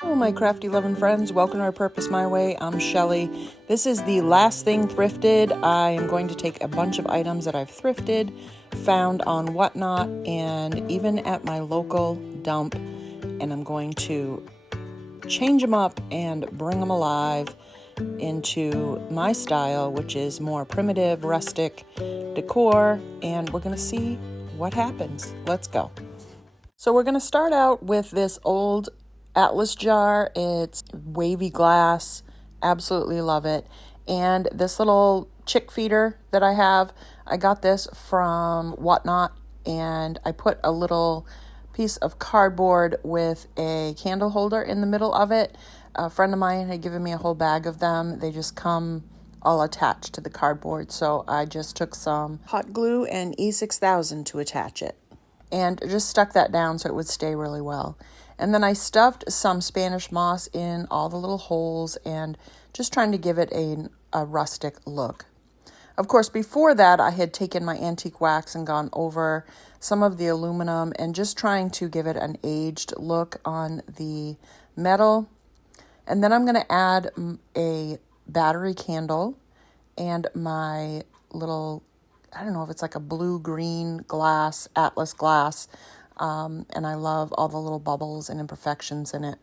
Hello my crafty loving friends, welcome to Repurpose My Way. I'm Shelly. This is the last thing thrifted. I am going to take a bunch of items that I've thrifted, found on Whatnot, and even at my local dump, and I'm going to change them up and bring them alive into my style, which is more primitive, rustic decor, and we're going to see what happens. Let's go. So we're going to start out with this old Atlas jar. It's wavy glass, absolutely love it. And this little chick feeder that I have, I got this from Whatnot, and I put a little piece of cardboard with a candle holder in the middle of it. A friend of mine had given me a whole bag of them. They just come all attached to the cardboard, so I just took some hot glue and E6000 to attach it and just stuck that down so it would stay really well. And then I stuffed some Spanish moss in all the little holes and just trying to give it a rustic look. Of course, before that, I had taken my antique wax and gone over some of the aluminum and just trying to give it an aged look on the metal. And then I'm going to add a battery candle and my little, I don't know if it's like a blue-green glass, Atlas glass, and I love all the little bubbles and imperfections in it.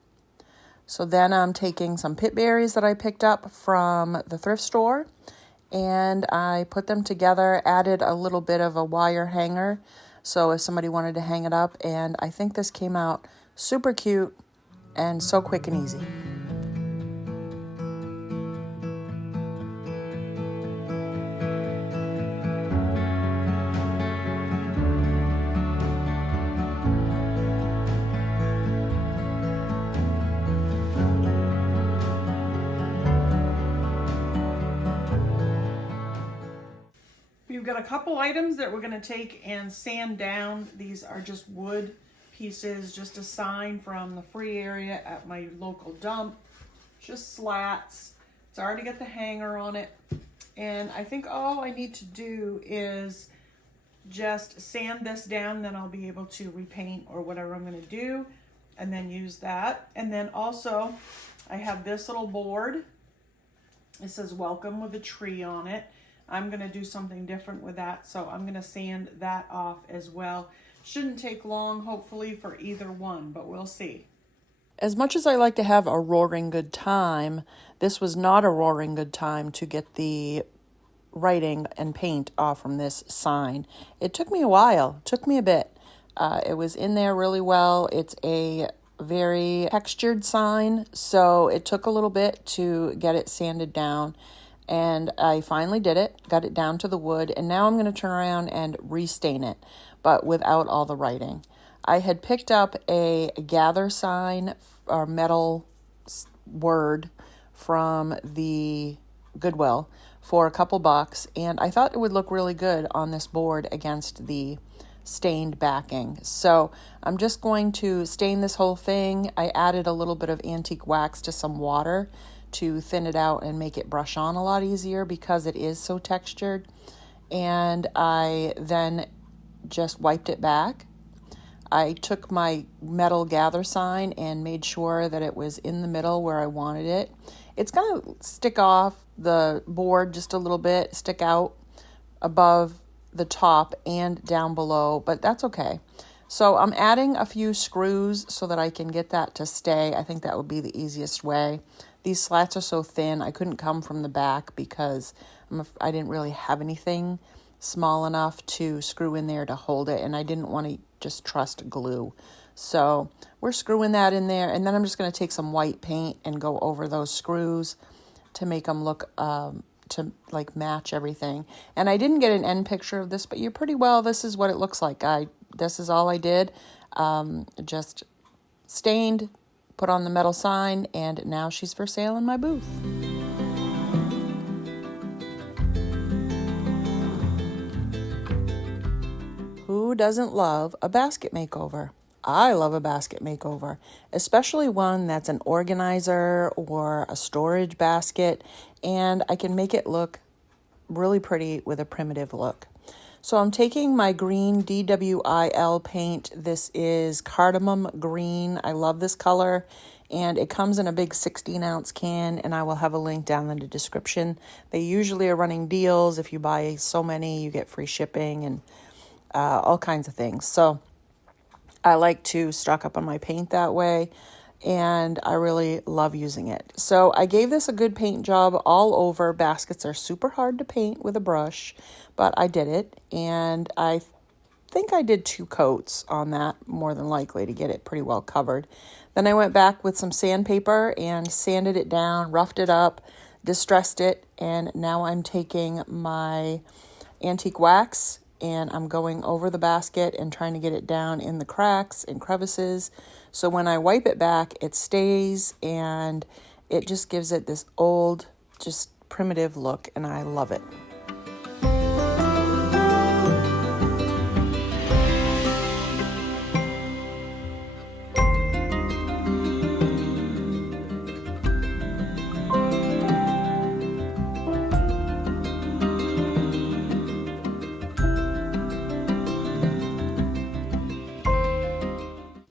So then I'm taking some pit berries that I picked up from the thrift store, and I put them together, added a little bit of a wire hanger, so if somebody wanted to hang it up, and I think this came out super cute and so quick and easy. We've got a couple items that we're going to take and sand down. These are just wood pieces, just a sign from the free area at my local dump. Just slats. It's already got the hanger on it. And I think all I need to do is just sand this down, then I'll be able to repaint or whatever I'm going to do and then use that. And then also I have this little board. It says welcome with a tree on it. I'm going to do something different with that, so I'm going to sand that off as well. Shouldn't take long, hopefully, for either one, but we'll see. As much as I like to have a roaring good time, this was not a roaring good time to get the writing and paint off from this sign. It took me a while, took me a bit. It was in there really well. It's a very textured sign, so it took a little bit to get it sanded down. And I finally did it, got it down to the wood, and now I'm going to turn around and restain it, but without all the writing. I had picked up a gather sign or metal word from the Goodwill for a couple bucks, and I thought it would look really good on this board against the stained backing. So I'm just going to stain this whole thing. I added a little bit of antique wax to some water to thin it out and make it brush on a lot easier because it is so textured. And I then just wiped it back. I took my metal gather sign and made sure that it was in the middle where I wanted it. It's going to stick off the board just a little bit, stick out above the top and down below, but that's okay. So I'm adding a few screws so that I can get that to stay. I think that would be the easiest way. These slats are so thin, I couldn't come from the back because I didn't really have anything small enough to screw in there to hold it, and I didn't want to just trust glue. So we're screwing that in there, and then I'm just going to take some white paint and go over those screws to make them look, to like match everything. And I didn't get an end picture of this, but you're pretty well, this is what it looks like. This is all I did, just stained, put on the metal sign, and now she's for sale in my booth. Who doesn't love a basket makeover? I love a basket makeover, especially one that's an organizer or a storage basket, and I can make it look really pretty with a primitive look. So I'm taking my green DWIL paint. This is cardamom green. I love this color. and it comes in a big 16-ounce can, and I will have a link down in the description. They usually are running deals. If you buy so many, you get free shipping and all kinds of things. So I like to stock up on my paint that way, and I really love using it. So I gave this a good paint job all over. Baskets are super hard to paint with a brush, but I did it, and I think I did 2 coats on that, more than likely, to get it pretty well covered. Then I went back with some sandpaper and sanded it down, roughed it up, distressed it, and now I'm taking my antique wax and I'm going over the basket and trying to get it down in the cracks and crevices. So when I wipe it back, it stays, and it just gives it this old, just primitive look, and I love it.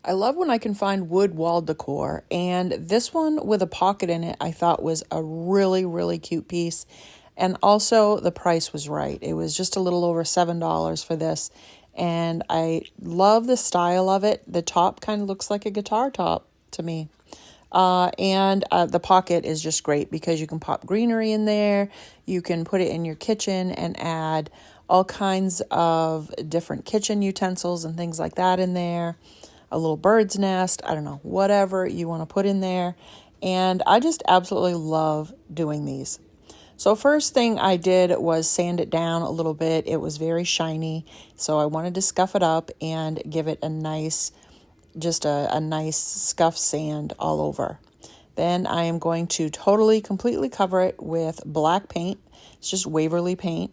I love when I can find wood wall decor, and this one with a pocket in it I thought was a really, really cute piece, and also the price was right. It was just a little over $7 for this, and I love the style of it. The top kind of looks like a guitar top to me. And the pocket is just great because you can pop greenery in there. You can put it in your kitchen and add all kinds of different kitchen utensils and things like that in there. A little bird's nest, I don't know, whatever you want to put in there. And I just absolutely love doing these. So first thing I did was sand it down a little bit. It was very shiny, so I wanted to scuff it up and give it a nice, just a nice scuff sand all over. Then I am going to completely cover it with black paint. It's just Waverly paint.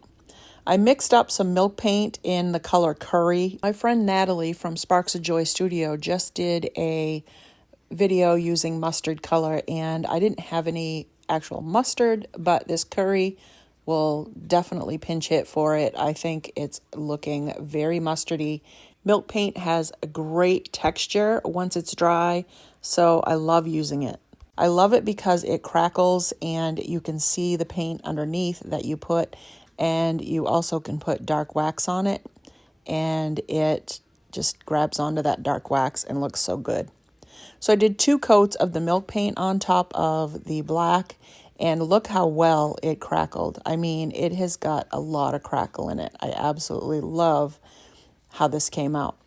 I mixed up some milk paint in the color Curry. My friend Natalie from Sparks of Joy Studio just did a video using mustard color, and I didn't have any actual mustard, but this Curry will definitely pinch hit for it. I think it's looking very mustardy. Milk paint has a great texture once it's dry, so I love using it. I love it because it crackles and you can see the paint underneath that you put, and you also can put dark wax on it, and it just grabs onto that dark wax and looks so good. So I did 2 coats of the milk paint on top of the black, and look how well it crackled. I mean, it has got a lot of crackle in it. I absolutely love how this came out.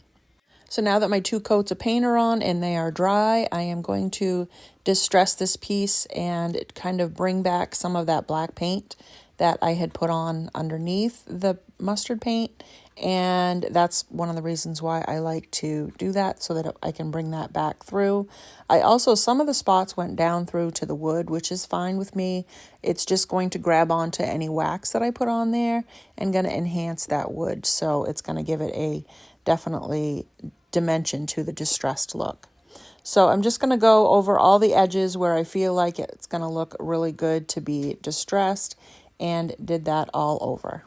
So now that my 2 coats of paint are on and they are dry, I am going to distress this piece and kind of bring back some of that black paint that I had put on underneath the mustard paint. And that's one of the reasons why I like to do that, so that I can bring that back through. I also, some of the spots went down through to the wood, which is fine with me. It's just going to grab onto any wax that I put on there and going to enhance that wood. So it's going to give it a definitely dimension to the distressed look. So I'm just going to go over all the edges where I feel like it's going to look really good to be distressed, and did that all over.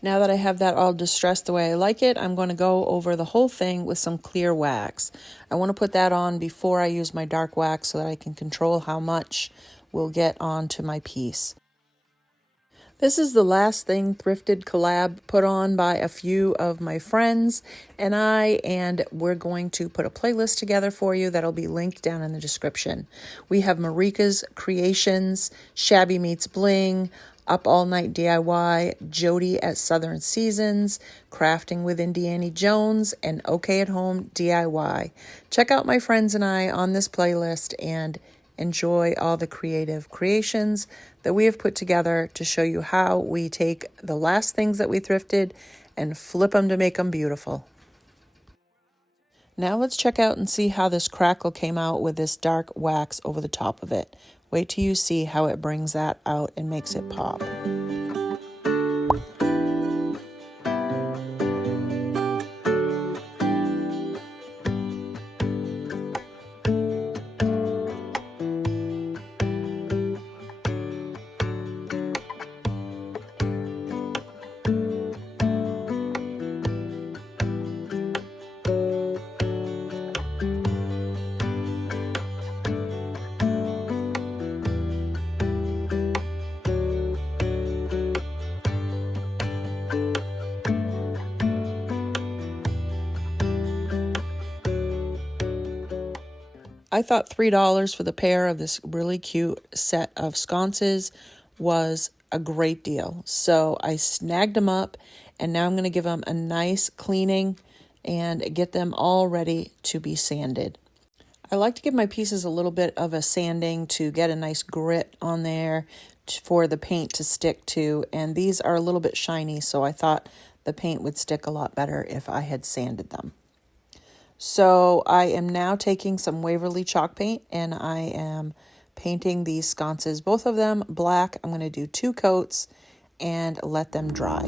Now that I have that all distressed the way I like it, I'm going to go over the whole thing with some clear wax. I want to put that on before I use my dark wax so that I can control how much will get onto my piece. This is the last thing Thrifted collab put on by a few of my friends and we're going to put a playlist together for you that'll be linked down in the description. We have Marika's Creations, Shabby Meets Bling, Up All Night DIY, Jody at Southern Seasons, Crafting with Indiana Jones, and Okay at Home DIY. Check out my friends and I on this playlist and enjoy all the creative creations that we have put together to show you how we take the last things that we thrifted and flip them to make them beautiful. Now let's check out and see how this crackle came out with this dark wax over the top of it. Wait till you see how it brings that out and makes it pop. I thought $3 for the pair of this really cute set of sconces was a great deal. So I snagged them up, and now I'm going to give them a nice cleaning and get them all ready to be sanded. I like to give my pieces a little bit of a sanding to get a nice grit on there for the paint to stick to, and these are a little bit shiny, so I thought the paint would stick a lot better if I had sanded them. So I am now taking some Waverly chalk paint, and I am painting these sconces, both of them black. I'm going to do 2 coats and let them dry.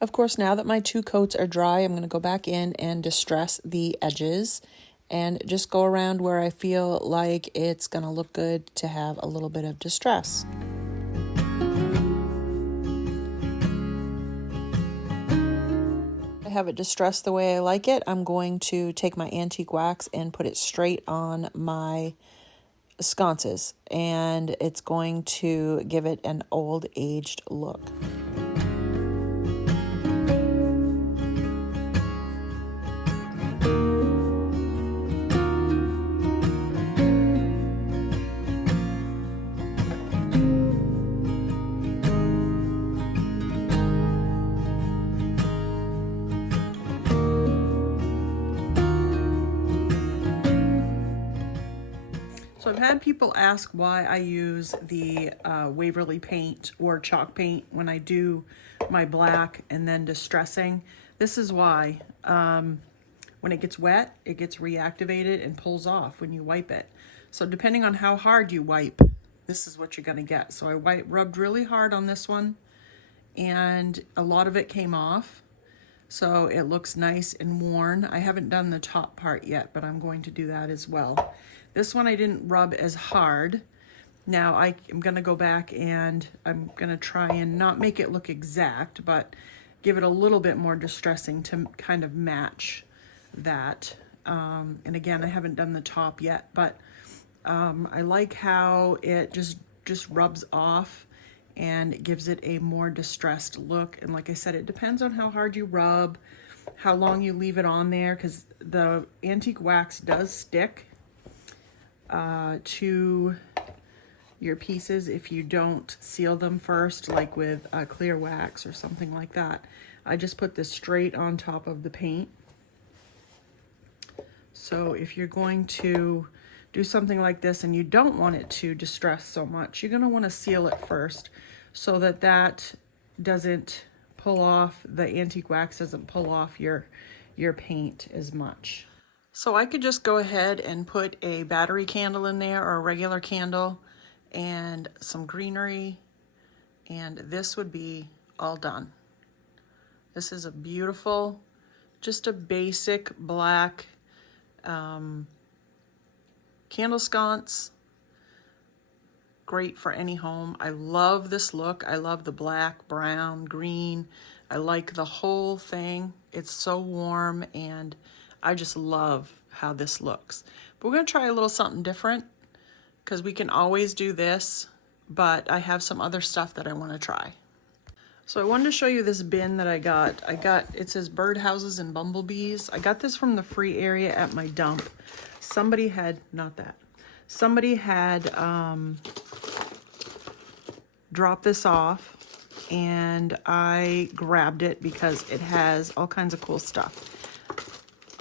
Of course, now that my 2 coats are dry, I'm going to go back in and distress the edges and just go around where I feel like it's going to look good to have a little bit of distress. I have it distressed the way I like it. I'm going to take my antique wax and put it straight on my sconces, and it's going to give it an old aged look. So I've had people ask why I use the Waverly paint or chalk paint when I do my black and then distressing. This is why. When it gets wet, it gets reactivated and pulls off when you wipe it. So depending on how hard you wipe, this is what you're going to get. So I rubbed really hard on this one, and a lot of it came off. So it looks nice and worn. I haven't done the top part yet, but I'm going to do that as well. This one I didn't rub as hard. Now I'm going to go back and I'm going to try and not make it look exact, but give it a little bit more distressing to kind of match that. And again, I haven't done the top yet, but I like how it just rubs off and it gives it a more distressed look. And like I said, it depends on how hard you rub, how long you leave it on there, because the antique wax does stick to your pieces if you don't seal them first, like with clear wax or something like that. I just put this straight on top of the paint. So if you're going to do something like this and you don't want it to distress so much, you're going to want to seal it first so that that doesn't pull off, the antique wax doesn't pull off your paint as much. So I could just go ahead and put a battery candle in there or a regular candle and some greenery, and this would be all done. This is a beautiful, just a basic black candle sconce. Great for any home. I love this look. I love the black, brown, green. I like the whole thing. It's so warm, and I just love how this looks. But we're going to try a little something different because we can always do this, but I have some other stuff that I want to try. So I wanted to show you this bin that I got. It says birdhouses and bumblebees. I got this from the free area at my dump. Somebody had dropped this off, and I grabbed it because it has all kinds of cool stuff.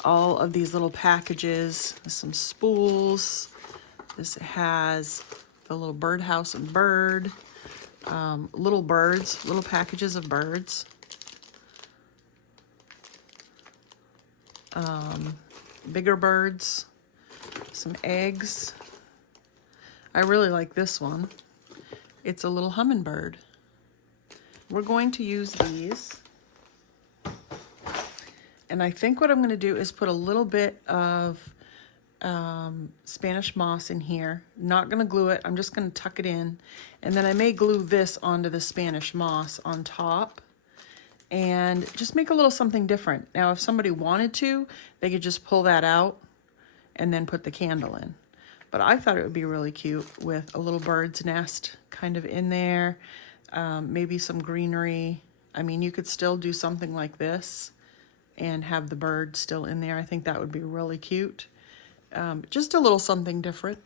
All of these little packages, some spools. This has the little birdhouse and bird, little birds, little packages of birds. Bigger birds, some eggs. I really like this one. It's a little hummingbird. We're going to use these. And I think what I'm going to do is put a little bit of Spanish moss in here. Not going to glue it. I'm just going to tuck it in. And then I may glue this onto the Spanish moss on top and just make a little something different. Now, if somebody wanted to, they could just pull that out and then put the candle in. But I thought it would be really cute with a little bird's nest kind of in there. Maybe some greenery I mean, you could still do something like this and have the bird still in there. I think that would be really cute. Just a little something different.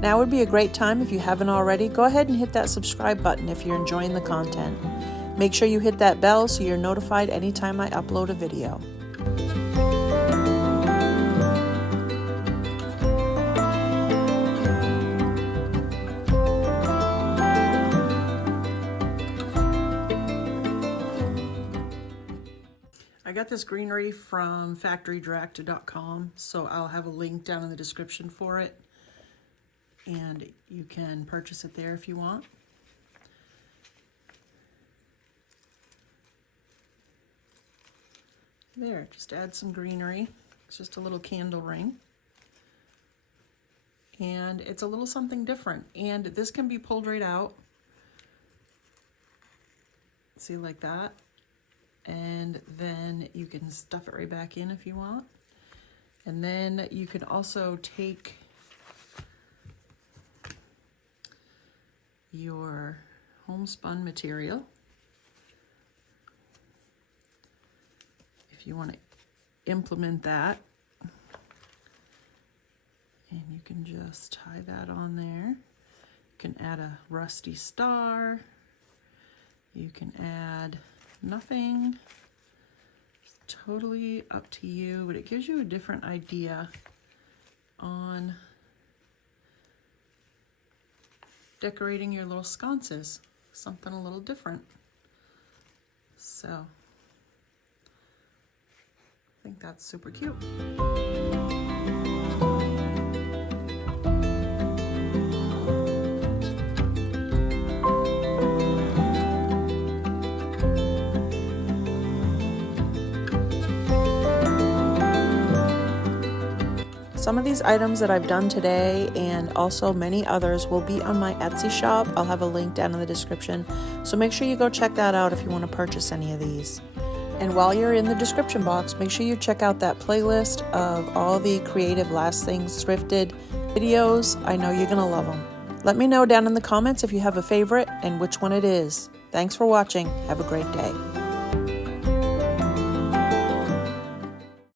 Now would be a great time, if you haven't already, go ahead and hit that subscribe button if you're enjoying the content. Make sure you hit that bell so you're notified anytime I upload a video. I got this greenery from factorydirect.com, so I'll have a link down in the description for it, and you can purchase it there if you want. There, just add some greenery. It's just a little candle ring. And it's a little something different. And this can be pulled right out. See, like that. And then you can stuff it right back in if you want. And then you can also take your homespun material. If you want to implement that, and you can just tie that on there. You can add a rusty star. You can add nothing. It's totally up to you, but it gives you a different idea on decorating your little sconces. Something a little different. So I think that's super cute. Some of these items that I've done today, and also many others, will be on my Etsy shop. I'll have a link down in the description, so make sure you go check that out if you want to purchase any of these. And while you're in the description box, make sure you check out that playlist of all the creative last things thrifted videos. I know you're gonna love them. Let me know down in the comments if you have a favorite and which one it is. Thanks for watching. Have a great day.